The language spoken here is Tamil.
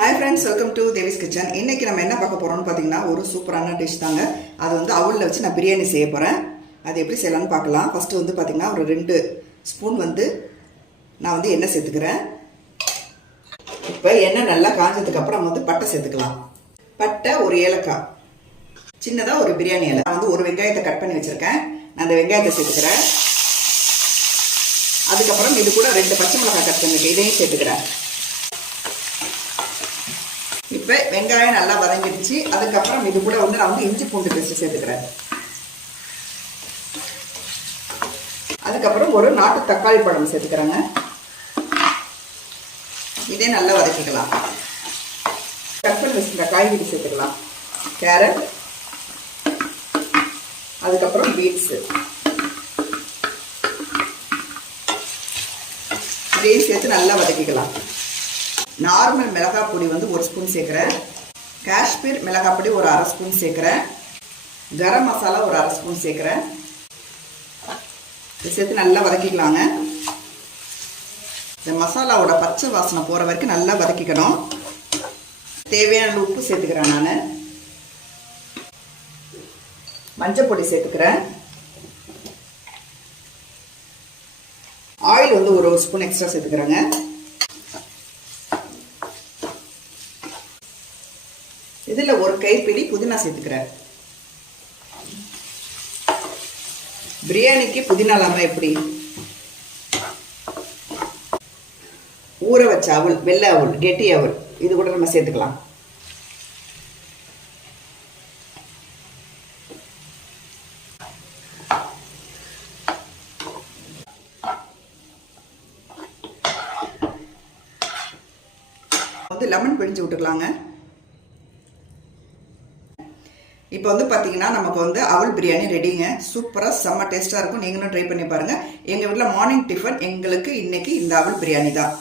Hi friends welcome to Devi's kitchen இன்னைக்கு நம்ம என்ன பார்க்க போகிறோம்னு பார்த்தீங்கன்னா ஒரு சூப்பரான டிஷ் தாங்க. அது வந்து அவளில் வச்சு நான் பிரியாணி செய்ய போகிறேன் அது எப்படி செய்யலாம்னு பார்க்கலாம். ஃபஸ்ட்டு வந்து பார்த்தீங்கன்னா ஒரு ரெண்டு ஸ்பூன் வந்து நான் வந்து எண்ணெய் சேர்த்துக்கிறேன். இப்போ எண்ணெய் நல்லா காஞ்சதுக்கப்புறம் வந்து பட்டை சேர்த்துக்கலாம். பட்டை ஒரு ஏலக்காய். சின்னதாக ஒரு பிரியாணி இலை. நான் வந்து ஒரு வெங்காயத்தை கட் பண்ணி வச்சுருக்கேன். நான் அந்த வெங்காயத்தை சேர்த்துக்கிறேன். அதுக்கப்புறம் இது கூட ரெண்டு பச்சை மிளகாய் கட் பண்ணிருக்கேன் இதையும் சேர்த்துக்கிறேன். இப்போ வெங்காயம் நல்லா வதங்கிடுச்சு. அதுக்கப்புறம் இது கூட வந்து நான் வந்து இஞ்சி பூண்டு பேஸ்ட் சேர்த்துக்கிறேன். அதுக்கப்புறம் ஒரு நாட்டு தக்காளி பழம் சேர்த்துக்கிறேங்க. இதே நல்லா வதக்கிக்கலாம். கட் பண்ணி காய்கறி சேர்த்துக்கலாம். கேரட். அதுக்கப்புறம் பீட்ஸு இதையும் சேர்த்து நல்லா வதக்கிக்கலாம். நார்மல் மிளகாய் பொடி வந்து ஒரு ஸ்பூன் சேர்க்குறேன். காஷ்மீர் மிளகாய் பொடி ஒரு அரை ஸ்பூன் சேர்க்குறேன். கரம் மசாலா ஒரு அரை ஸ்பூன் சேர்க்குறேன். இதை சேர்த்து நல்லா வதக்கிக்கலாங்க. இந்த மசாலாவோட பச்சை வாசனை போகிற வரைக்கும் நல்லா வதக்கிக்கணும். தேவையான உப்பு சேர்த்துக்கிறேன் நான். மஞ்சள் பொடி சேர்த்துக்கிறேன். ஆயில் வந்து ஒரு ஸ்பூன் எக்ஸ்ட்ரா சேர்த்துக்கிறேங்க. இதில் ஒரு கைப்பிடி புதினா சேர்த்துக்கிறேன். பிரியாணிக்கு புதினா இல்லாமல் எப்படி? ஊற வச்ச அவள் வெள்ளை அவள் கெட்டி அவள் இது கூட நம்ம சேர்த்துக்கலாம். வந்து லெமன் பிழிஞ்சு விட்டுக்கலாங்க. இப்போ வந்து பார்த்தீங்கன்னா நமக்கு வந்து அவல் பிரியாணி ரெடிங்க சூப்பராக செம்ம டேஸ்ட்டாக இருக்கும். நீங்களும் ட்ரை பண்ணி பாருங்கள் எங்கள் வீட்டில் மார்னிங் டிஃபன் எங்களுக்கு இன்றைக்கி இந்த அவல் பிரியாணி தான்.